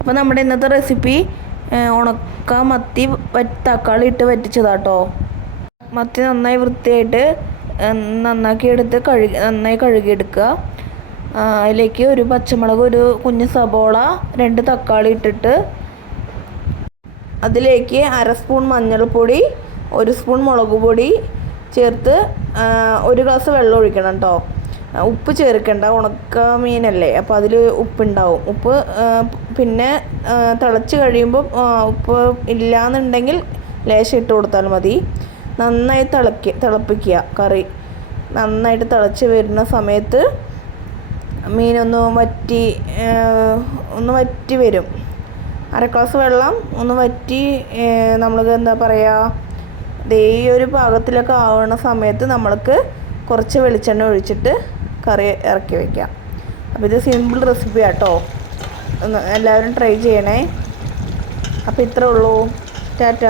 അപ്പോൾ നമ്മുടെ ഇന്നത്തെ റെസിപ്പി ഉണക്ക മത്തി തക്കാളി ഇട്ട് വറ്റിച്ചതാട്ടോ. മത്തി നന്നായി വൃത്തിയായിട്ട് നന്നാക്കി എടുത്ത് നന്നായി കഴുകിയെടുക്കുക. അതിലേക്ക് ഒരു പച്ചമുളക്, ഒരു കുഞ്ഞ് സബോള, 2 തക്കാളി ഇട്ടിട്ട് അതിലേക്ക് 1/2 സ്പൂൺ മഞ്ഞൾപ്പൊടി, 1 സ്പൂൺ മുളക് പൊടി ചേർത്ത് 1 ഗ്ലാസ് വെള്ളം ഒഴിക്കണം കേട്ടോ. ഉപ്പ് ചേർക്കണ്ട, ഉണക്ക മീനല്ലേ, അപ്പോൾ അതിൽ ഉപ്പുണ്ടാവും. ഉപ്പ് പിന്നെ തിളച്ച് കഴിയുമ്പോൾ ഉപ്പ് ഇല്ലയെന്നുണ്ടെങ്കിൽ ലേശം ഇട്ട് കൊടുത്താൽ മതി. നന്നായി തിളപ്പിക്കുക. കറി നന്നായിട്ട് തിളച്ച് വരുന്ന സമയത്ത് മീനൊന്ന് വറ്റി വരും. 1/2 ഗ്ലാസ് വെള്ളം ഒന്ന് വറ്റി നമ്മൾക്ക് എന്താ പറയുക, ഈ ഒരു പാകത്തിലൊക്കെ ആവുന്ന സമയത്ത് നമ്മൾക്ക് കുറച്ച് വെളിച്ചെണ്ണ ഒഴിച്ചിട്ട് കറി ഇറക്കി വയ്ക്കാം. അപ്പോൾ ഇത് സിമ്പിൾ റെസിപ്പി ആട്ടോ, എല്ലാവരും ട്രൈ ചെയ്യണേ. അപ്പോൾ ഇത്രേ ഉള്ളൂ. ടാറ്റ.